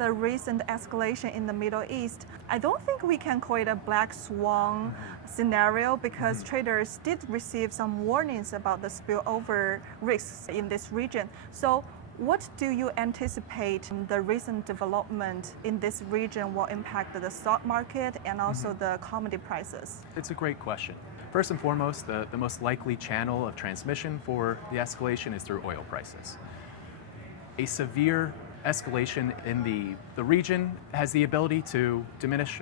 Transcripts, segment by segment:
the recent escalation in the Middle East, I don't think we can call it a black swan scenario because traders did receive some warnings about the spillover risks in this region. So what do you anticipate the recent development in this region will impact the stock market and also the commodity prices? It's a great question. First and foremost, the most likely channel of transmission for the escalation is through oil prices. A severe escalation in the region has the ability to diminish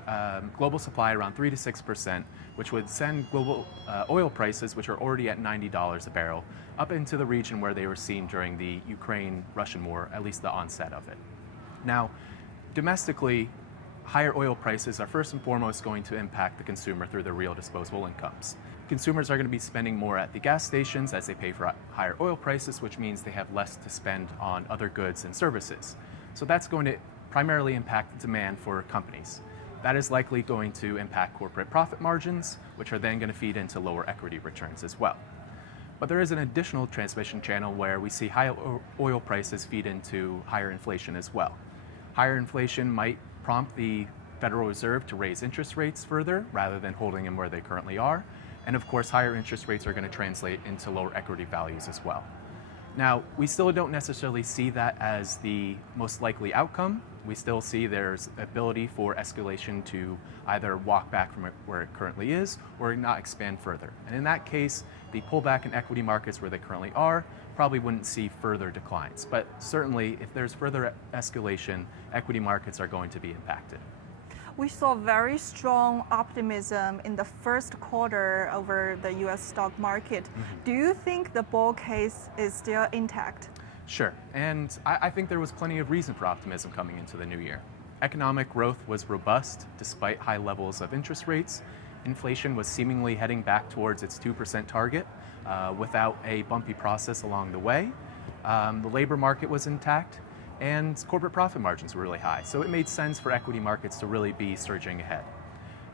global supply around 3 to 6%, which would send global oil prices, which are already at $90 a barrel, up into the region where they were seen during the Ukraine-Russian war, at least the onset of it. Now, domestically, higher oil prices are first and foremost going to impact the consumer through their real disposable incomes. Consumers are going to be spending more at the gas stations as they pay for higher oil prices, which means they have less to spend on other goods and services. So that's going to primarily impact the demand for companies. That is likely going to impact corporate profit margins, which are then going to feed into lower equity returns as well. But there is an additional transmission channel where we see high oil prices feed into higher inflation as well. Higher inflation might prompt the Federal Reserve to raise interest rates further rather than holding them where they currently are. And of course, higher interest rates are going to translate into lower equity values as well. Now, we still don't necessarily see that as the most likely outcome. We still see there's ability for escalation to either walk back from where it currently is or not expand further. And in that case, the pullback in equity markets where they currently are probably wouldn't see further declines. But certainly, if there's further escalation, equity markets are going to be impacted. We saw very strong optimism in the first quarter over the US stock market. Do you think the bull case is still intact? Sure, and I think there was plenty of reason for optimism coming into the new year. Economic growth was robust despite high levels of interest rates. Inflation was seemingly heading back towards its 2% target without a bumpy process along the way. The labor market was intact, and corporate profit margins were really high, so it made sense for equity markets to really be surging ahead.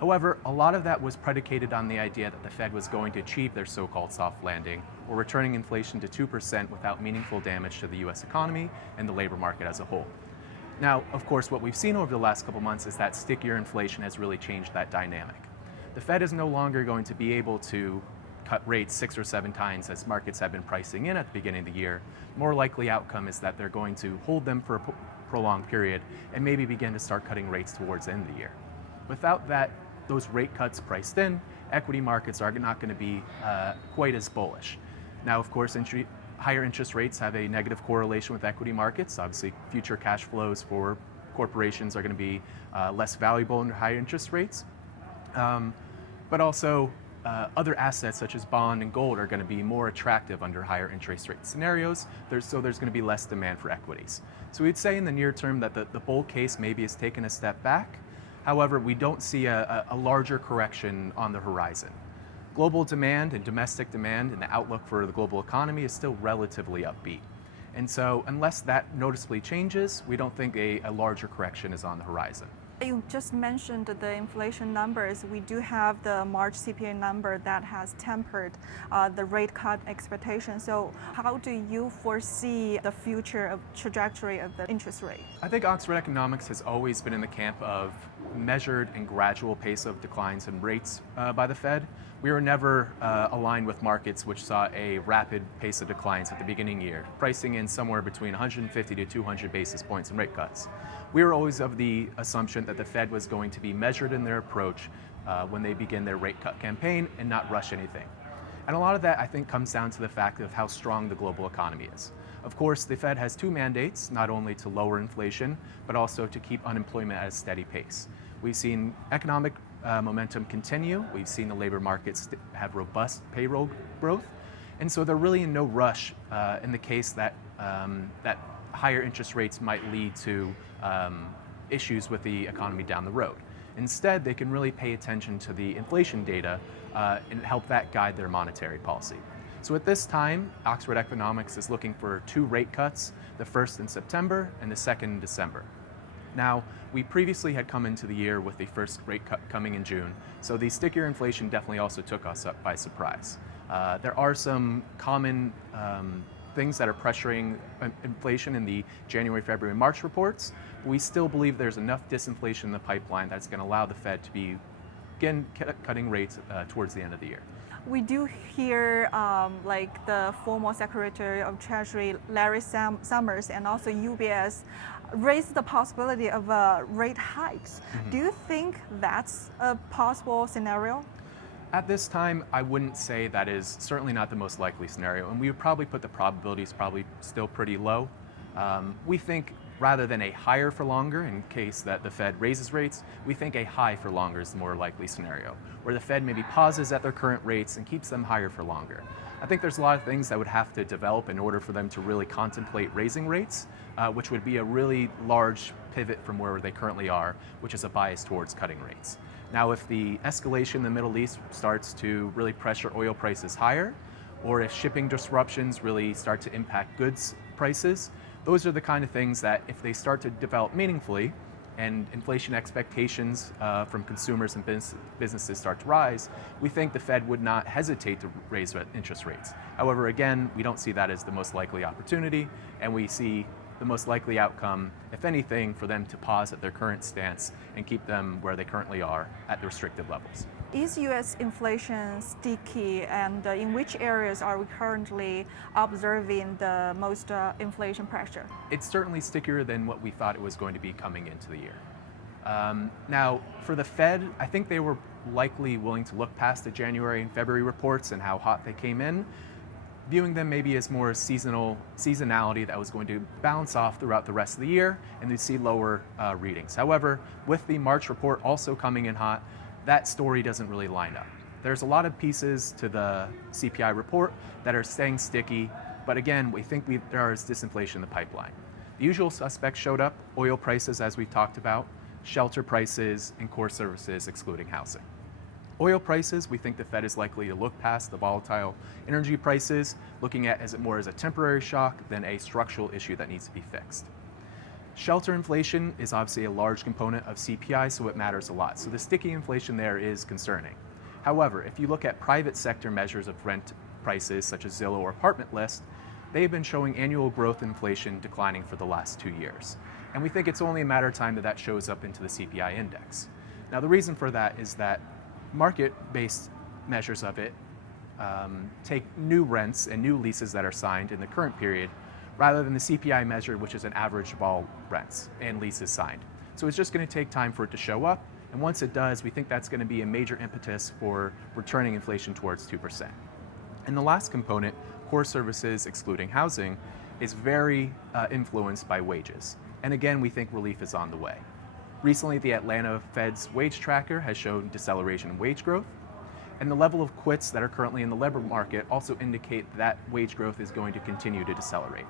However, a lot of that was predicated on the idea that the Fed was going to achieve their so-called soft landing, or returning inflation to 2% without meaningful damage to the US economy and the labor market as a whole. Now, of course, what we've seen over the last couple months is that stickier inflation has really changed that dynamic. The Fed is no longer going to be able to cut rates 6 or 7 times as markets have been pricing in at the beginning of the year. More likely outcome is that they're going to hold them for a prolonged period and maybe begin to start cutting rates towards the end of the year. Without those rate cuts priced in, equity markets are not going to be quite as bullish. Now, of course, higher interest rates have a negative correlation with equity markets. Obviously, future cash flows for corporations are going to be less valuable under higher interest rates. But also, other assets such as bond and gold are going to be more attractive under higher interest rate scenarios, so there's going to be less demand for equities. So we'd say in the near term that the bull case maybe has taken a step back. However, we don't see a larger correction on the horizon. Global demand and domestic demand and the outlook for the global economy is still relatively upbeat. And so unless that noticeably changes, we don't think a larger correction is on the horizon. You just mentioned the inflation numbers. We do have the March CPI number that has tempered the rate cut expectation. So how do you foresee the future trajectory of the interest rate? I think Oxford Economics has always been in the camp of measured and gradual pace of declines in rates by the Fed. We were never aligned with markets which saw a rapid pace of declines at the beginning of the year, pricing in somewhere between 150 to 200 basis points in rate cuts. We were always of the assumption that the Fed was going to be measured in their approach when they begin their rate cut campaign and not rush anything. And a lot of that, I think, comes down to the fact of how strong the global economy is. Of course, the Fed has 2 mandates, not only to lower inflation, but also to keep unemployment at a steady pace. We've seen economic momentum continue. We've seen the labor markets have robust payroll growth. And so they're really in no rush in the case that higher interest rates might lead to issues with the economy down the road. Instead, they can really pay attention to the inflation data and help that guide their monetary policy. So at this time, Oxford Economics is looking for 2 rate cuts, the first in September and the second in December. Now, we previously had come into the year with the first rate cut coming in June, so the stickier inflation definitely also took us up by surprise. There are some common things that are pressuring inflation in the January, February, March reports. But we still believe there's enough disinflation in the pipeline that's going to allow the Fed to begin cutting rates towards the end of the year. We do hear like the former Secretary of Treasury, Larry Summers, and also UBS raise the possibility of rate hikes. Do you think that's a possible scenario? At this time, I wouldn't say that is certainly not the most likely scenario, and we would probably put the probabilities probably still pretty low. We think rather than a higher for longer in case that the Fed raises rates, we think a high for longer is the more likely scenario, where the Fed maybe pauses at their current rates and keeps them higher for longer. I think there's a lot of things that would have to develop in order for them to really contemplate raising rates, which would be a really large pivot from where they currently are, which is a bias towards cutting rates. Now, if the escalation in the Middle East starts to really pressure oil prices higher, or if shipping disruptions really start to impact goods prices, those are the kind of things that if they start to develop meaningfully and inflation expectations from consumers and businesses start to rise, we think the Fed would not hesitate to raise interest rates. However, again, we don't see that as the most likely opportunity, and we see the most likely outcome, if anything, for them to pause at their current stance and keep them where they currently are at the restricted levels. Is U.S. inflation sticky, and in which areas are we currently observing the most inflation pressure? It's certainly stickier than what we thought it was going to be coming into the year. Now, for the Fed, I think they were likely willing to look past the January and February reports and how hot they came in, viewing them maybe as more seasonality that was going to balance off throughout the rest of the year, and we'd see lower readings. However, with the March report also coming in hot, that story doesn't really line up. There's a lot of pieces to the CPI report that are staying sticky, but again, we think there is disinflation in the pipeline. The usual suspects showed up: oil prices, as we've talked about, shelter prices, and core services excluding housing. Oil prices, we think the Fed is likely to look past the volatile energy prices, looking at it more as a temporary shock than a structural issue that needs to be fixed. Shelter inflation is obviously a large component of CPI, so it matters a lot. So the sticky inflation there is concerning. However, if you look at private sector measures of rent prices, such as Zillow or Apartment List, they've been showing annual growth inflation declining for the last 2 years. And we think it's only a matter of time that that shows up into the CPI index. Now, the reason for that is that market-based measures of it take new rents and new leases that are signed in the current period, rather than the CPI measure, which is an average of all rents and leases signed. So it's just going to take time for it to show up, and once it does, we think that's going to be a major impetus for returning inflation towards 2%. And the last component, core services excluding housing, is very influenced by wages. And again, we think relief is on the way. Recently, the Atlanta Fed's wage tracker has shown deceleration in wage growth, and the level of quits that are currently in the labor market also indicate that wage growth is going to continue to decelerate.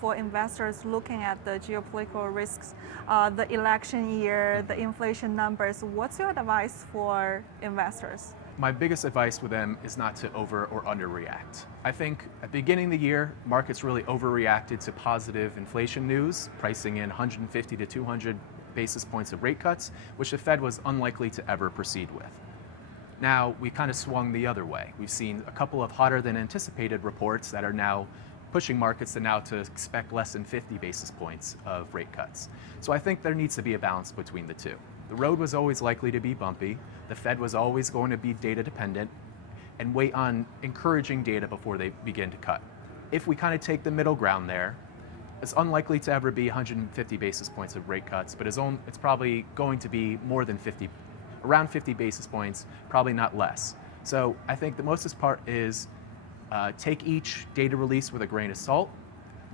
For investors looking at the geopolitical risks, the election year, the inflation numbers, what's your advice for investors? My biggest advice with them is not to over or underreact. I think at the beginning of the year, markets really overreacted to positive inflation news, pricing in 150 to 200 basis points of rate cuts, which the Fed was unlikely to ever proceed with. Now, we kind of swung the other way. We've seen a couple of hotter than anticipated reports that are now pushing markets to expect less than 50 basis points of rate cuts. So I think there needs to be a balance between the two. The road was always likely to be bumpy. The Fed was always going to be data dependent and wait on encouraging data before they begin to cut. If we kind of take the middle ground there, it's unlikely to ever be 150 basis points of rate cuts, but it's probably going to be more than 50, around 50 basis points, probably not less. So I think the most part is take each data release with a grain of salt,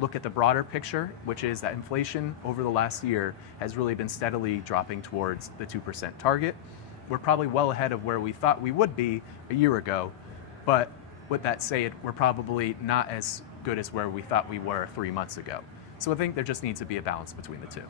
look at the broader picture, which is that inflation over the last year has really been steadily dropping towards the 2% target. We're probably well ahead of where we thought we would be a year ago, but with that said, we're probably not as good as where we thought we were 3 months ago. So I think there just needs to be a balance between the two.